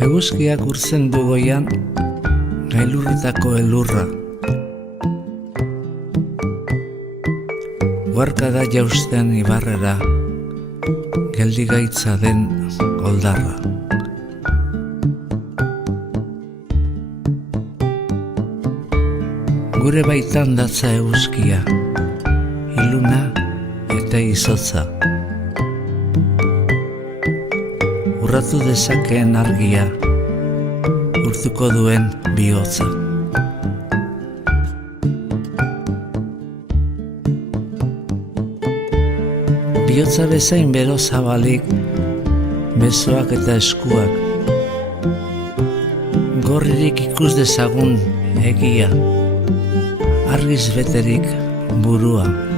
Eguzkiak urtzen du goian, gailurretako elurra. Uharka da jausten ibarrera, geldigaitza den oldarra. Gure baitan datza eguzkia, iluna eta izotza. Urratu dezakeen argia, urtuko duen bihotza. Bihotza bezain bero zabalik, besoak eta eskuak. Gorririk ikus dezagun egia, argiz beterik burua.